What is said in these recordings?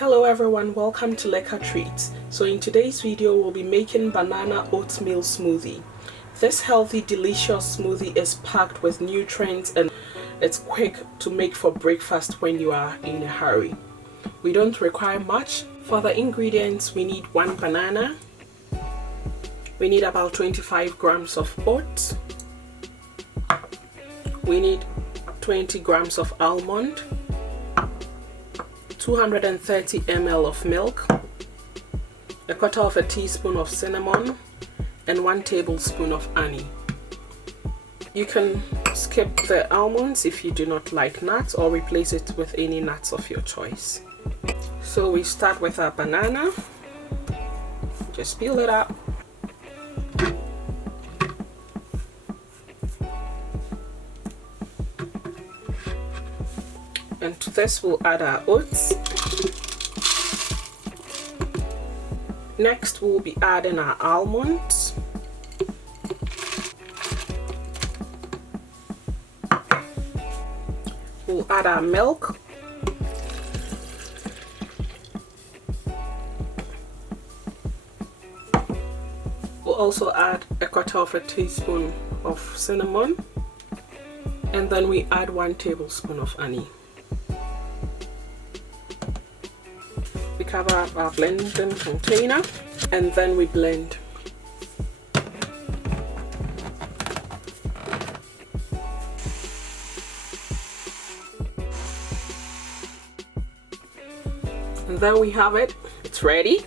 Hello everyone, welcome to Lekker Treats. So in today's video we'll be making banana oatmeal smoothie. This healthy delicious smoothie is packed with nutrients and it's quick to make for breakfast when you are in a hurry. We don't require much. For the ingredients, we need 1 banana, we need about 25 grams of oats, we need 20 grams of almond, 230 ml of milk, a quarter of a teaspoon of cinnamon, and 1 tablespoon of honey. You can skip the almonds if you do not like nuts, or replace it with any nuts of your choice. So we start with our banana. Just peel it up. And to this we'll add our oats. Next we'll be adding our almonds. We'll add our milk. We'll also add a quarter of a teaspoon of cinnamon. And then we add 1 tablespoon of honey. We cover up our blending container and then we blend. And there we have it, it's ready.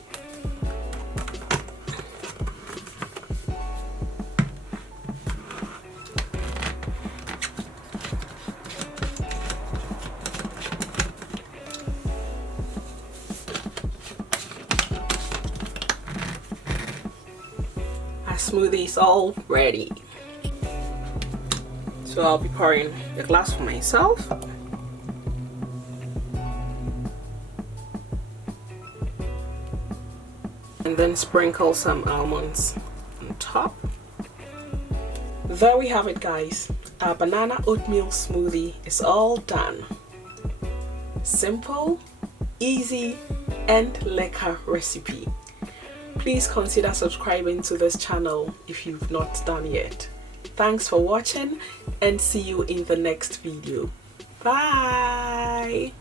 Our smoothie is all ready. So I'll be pouring a glass for myself. And then sprinkle some almonds on top. There we have it, guys. Our banana oatmeal smoothie is all done. Simple, easy, and lekker recipe. Please consider subscribing to this channel if you've not done yet. Thanks for watching and see you in the next video. Bye!